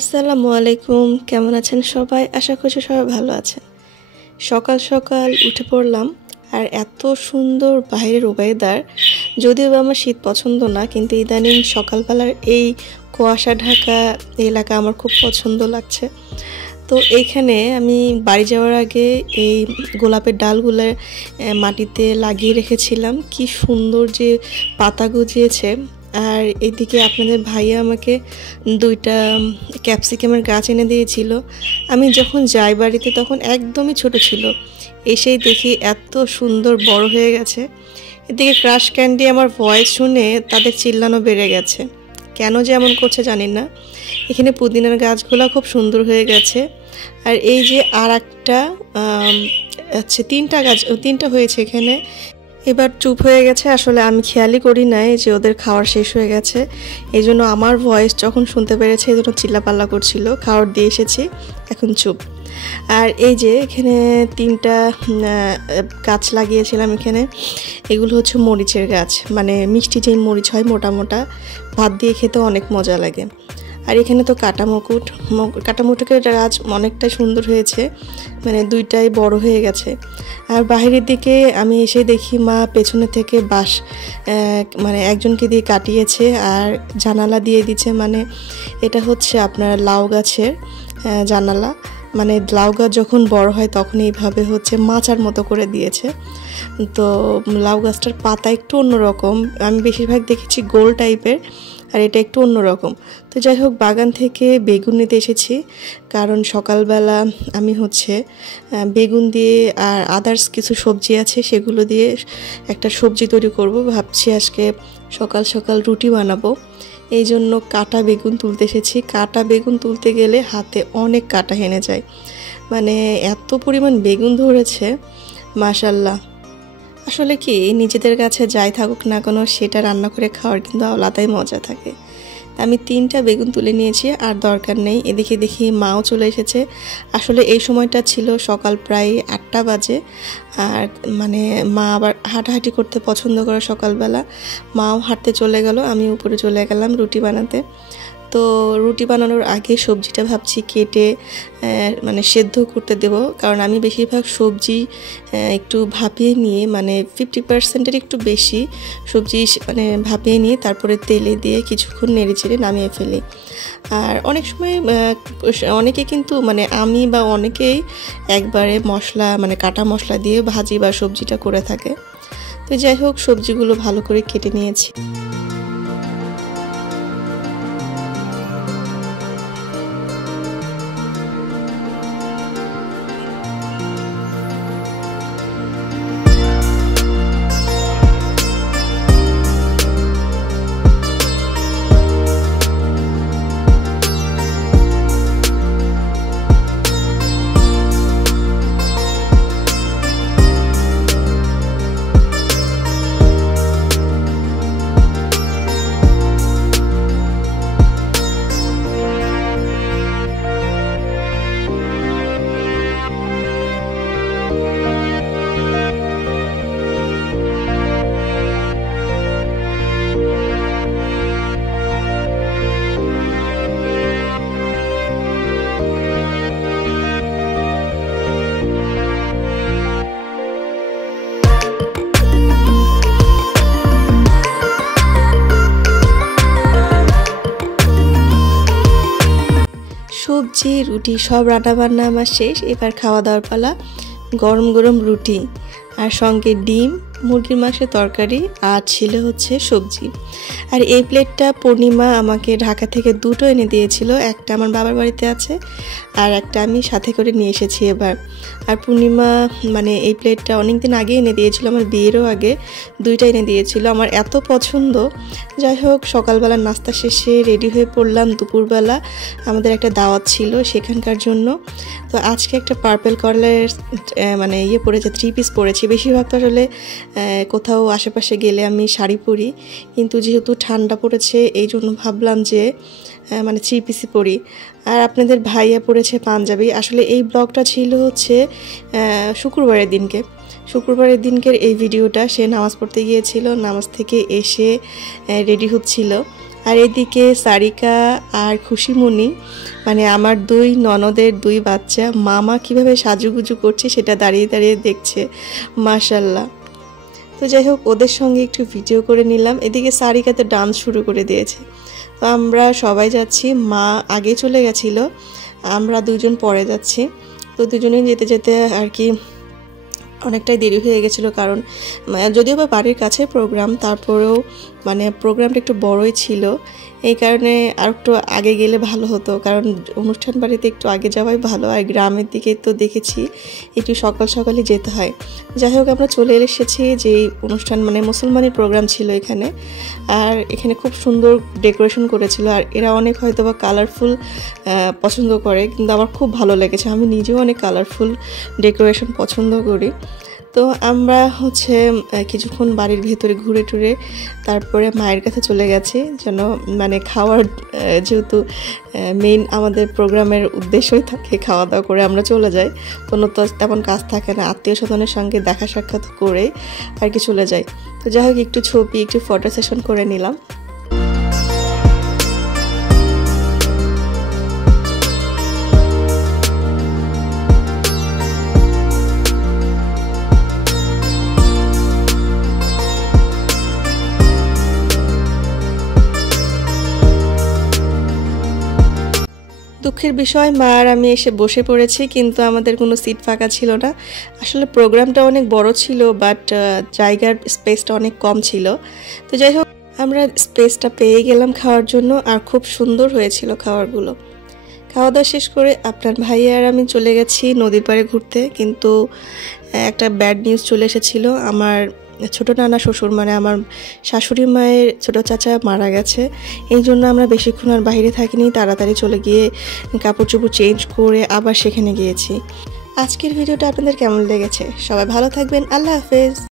আসসালামু আলাইকুম। কেমন আছেন সবাই? আশা করছি সবাই ভালো আছেন। সকাল সকাল উঠে পড়লাম, আর এত সুন্দর বাইরের ওয়েদার। যদিও বা আমার শীত পছন্দ না, কিন্তু ইদানিং সকালবেলার এই কুয়াশা ঢাকা এলাকা আমার খুব পছন্দ লাগছে। তো এইখানে আমি বাড়ি যাওয়ার আগে এই গোলাপের ডালগুলো মাটিতে লাগিয়ে রেখেছিলাম। কি সুন্দর যে পাতা গজিয়েছে। আর এদিকে আপনাদের ভাইয়া আমাকে 2টা ক্যাপসিকামের গাছ এনে দিয়েছিল। আমি যখন যাই বাড়িতে তখন একদমই ছোট ছিল, এসেই দেখি এত সুন্দর বড় হয়ে গেছে। এদিকে ক্রাশ ক্যান্ডি আমার ভয়েস শুনে তাদের চিল্লানো বেড়ে গেছে, কেন যে এমন করছে জানি না। এখানে পুদিনার গাছগুলো খুব সুন্দর হয়ে গেছে। আর এই যে আর একটা আচ্ছা 3টা হয়েছে এখানে। এবার চুপ হয়ে গেছে, আসলে আমি খেয়ালই করি নাই যে ওদের খাওয়ার শেষ হয়ে গেছে। এই জন্য আমার ভয়েস যখন শুনতে পেরেছে এই জন্য চিল্লাপাল্লা করছিল। খাওয়ার দিয়ে এসেছি, এখন চুপ। আর এই যে এখানে 3টা গাছ লাগিয়েছিলাম এখানে। এগুলো হচ্ছে মরিচের গাছ, মানে মিষ্টি যেই মরিচ হয় মোটা মোটা, ভাত দিয়ে খেতে অনেক মজা লাগে। আর এখানে তো কাটামুটুকের গাছ অনেকটাই সুন্দর হয়েছে, মানে 2টাই বড় হয়ে গেছে। আর বাইরের দিকে আমি এসে দেখি মা পেছনে থেকে বাঁশ মানে একজনকে দিয়ে কাটিয়েছে আর জানালা দিয়ে দিচ্ছে। মানে এটা হচ্ছে আপনার লাউ গাছের জানালা। মানে লাউ গাছ যখন বড় হয় তখন এইভাবে হচ্ছে মাচার মতো করে দিয়েছে। তো লাউ গাছটার পাতা একটু অন্যরকম, আমি বেশিরভাগ দেখেছি গোল টাইপের, আর এটা একটু অন্যরকম। তো যাই হোক, বাগান থেকে বেগুন নিতে এসেছি, কারণ সকালবেলা আমি হচ্ছে বেগুন দিয়ে আর আদার্স কিছু সবজি আছে সেগুলো দিয়ে একটা সবজি তৈরি করব। ভাবছি আজকে সকাল সকাল রুটি বানাবো, এই জন্য কাটা বেগুন তুলতে এসেছি। কাটা বেগুন তুলতে গেলে হাতে অনেক কাটা হেনে যায়, মানে এত পরিমাণ বেগুন ধরেছে, মাশাল্লাহ। আসলে কি, নিজেদের কাছে যাই থাকুক না কেন সেটা রান্না করে খাওয়ার কিন্তু আলাদাই মজা থাকে। আমি 3টা বেগুন তুলে নিয়েছি, আর দরকার নেই। এদিকে দেখি মাও চলে এসেছে। আসলে এই সময়টা ছিল সকাল প্রায় 8টা বাজে। আর মানে মা আবার হাঁটাহাঁটি করতে পছন্দ করে সকালবেলা, মাও হাঁটতে চলে গেল, আমি উপরে চলে গেলাম রুটি বানাতে। তো রুটি বানানোর আগে সবজিটা ভাবছি কেটে মানে সেদ্ধ করতে দেব, কারণ আমি বেশিরভাগ সবজি একটু ভাপিয়ে নিয়ে, মানে 50%-এর একটু বেশি সবজি মানে ভাপিয়ে নিয়ে তারপরে তেলে দিয়ে কিছুক্ষণ নেড়ে চেড়ে নামিয়ে ফেলি। আর অনেক সময় অনেকে কিন্তু মানে আমি বা অনেকেই একবারে মশলা মানে কাটা মশলা দিয়ে ভাজি বা সবজিটা করে থাকে। তো যাই হোক, সবজিগুলো ভালো করে কেটে নিয়েছি। সবজি রুটি সব রান্নাবান্না আমার শেষ। এবার খাওয়া দাওয়ার পালা। গরম গরম রুটি আর সঙ্গে ডিম, মুরগির মাংসের তরকারি, আর ছিল হচ্ছে সবজি। আর এই প্লেটটা পূর্ণিমা আমাকে ঢাকা থেকে 2টো এনে দিয়েছিল, একটা আমার বাবার বাড়িতে আছে আর একটা আমি সাথে করে নিয়ে এসেছি এবার। আর পূর্ণিমা মানে এই প্লেটটা অনেক দিন আগে এনে দিয়েছিল, আমার বিয়েরও আগে 2টা এনে দিয়েছিল, আমার এত পছন্দ। যাই হোক, সকালবেলা নাস্তা শেষে রেডি হয়ে পড়লাম। দুপুরবেলা আমাদের একটা দাওয়াত ছিল সেখানকার জন্য। তো আজকে একটা পার্পল কালারের মানে পরেছে, 3 পিস পরেছি। বেশিরভাগ তো আসলে কোথাও আশেপাশে গেলে আমি শাড়ি পরি, কিন্তু যেহেতু ঠান্ডা পড়েছে এই জন্য ভাবলাম যে মানে 3 পিসই পরি। আর আপনাদের ভাইয়া পরেছে পাঞ্জাবি। আসলে এই ব্লগটা ছিল হচ্ছে শুক্রবারের দিনকের এই ভিডিওটা। সে নামাজ পড়তে গিয়েছিল, নামাজ থেকে এসে রেডি হচ্ছিল। আর এদিকে সারিকা আর খুশিমণি মানে আমার 2 ননদের 2 বাচ্চা মামা কিভাবে সাজুগুজু করছে সেটা দাঁড়িয়ে দাঁড়িয়ে দেখছে, মাশাআল্লাহ। তো যাই হোক, ওদের সঙ্গে একটু ভিডিও করে নিলাম। এদিকে সারিকা তো ডান্স শুরু করে দিয়েছে। তো আমরা সবাই যাচ্ছি, মা আগে চলে গেছিল, আমরা 2 জন পরে যাচ্ছি। তো দুজনেই যেতে যেতে আর কি অনেকটাই দেরি হয়ে গেছিলো, কারণ যদিও বা বাড়ির কাছে প্রোগ্রাম, তারপরেও মানে প্রোগ্রামটা একটু বড়ই ছিল, এই কারণে আর একটু আগে গেলে ভালো হতো, কারণ অনুষ্ঠান বাড়িতে একটু আগে যাওয়াই ভালো। আর গ্রামের দিকে তো দেখেছি একটু সকাল সকালই যেতে হয়। যাই হোক, আমরা চলে এসেছি যে অনুষ্ঠান মানে মুসলমানের প্রোগ্রাম ছিল এখানে, আর এখানে খুব সুন্দর ডেকোরেশন করেছিল। আর এরা অনেক হয়তো বা কালারফুল পছন্দ করে, কিন্তু আমার খুব ভালো লেগেছে, আমি নিজেও অনেক কালারফুল ডেকোরেশন পছন্দ করি। তো আমরা কিছুক্ষণ বাড়ির ভেতরে ঘুরে টুরে তারপরে মায়ের কাছে চলে গেছি, যেন মানে খাওয়ার, যেহেতু মেইন আমাদের প্রোগ্রামের উদ্দেশ্যই থাকে খাওয়া দাওয়া করে আমরা চলে যাই, কোনো তো তেমন কাজ থাকে না, আত্মীয় স্বজনের সঙ্গে দেখা সাক্ষাৎ করে আর কি চলে যাই। তো যাই হোক, একটু ছবি একটু ফটো সেশন করে নিলাম। দুঃখের বিষয়, মা আর আমি এসে বসে পড়েছি, কিন্তু আমাদের কোনো সিট ফাঁকা ছিল না। আসলে প্রোগ্রামটা অনেক বড় ছিল, বাট জায়গার স্পেসটা অনেক কম ছিল। তো যাই হোক, আমরা স্পেসটা পেয়ে গেলাম খাওয়ার জন্য, আর খুব সুন্দর হয়েছিল খাবারগুলো। খাওয়া দাওয়া শেষ করে আপনার ভাই আর আমি চলে গেছি নদীর পাড়ে ঘুরতে, কিন্তু একটা ব্যাড নিউজ চলে এসেছিল। আমার ছোট নানা শ্বশুর মানে আমার শাশুড়ি মায়ের ছোট চাচা মারা গেছে, এই জন্য আমরা বেশিক্ষণ আর বাইরে থাকিনি, তাড়াতাড়ি চলে গিয়ে কাপড় চোপড় চেঞ্জ করে আবার সেখানে গিয়েছি। আজকের ভিডিওটা আপনাদের কেমন লেগেছে? সবাই ভালো থাকবেন, আল্লাহ হাফেজ।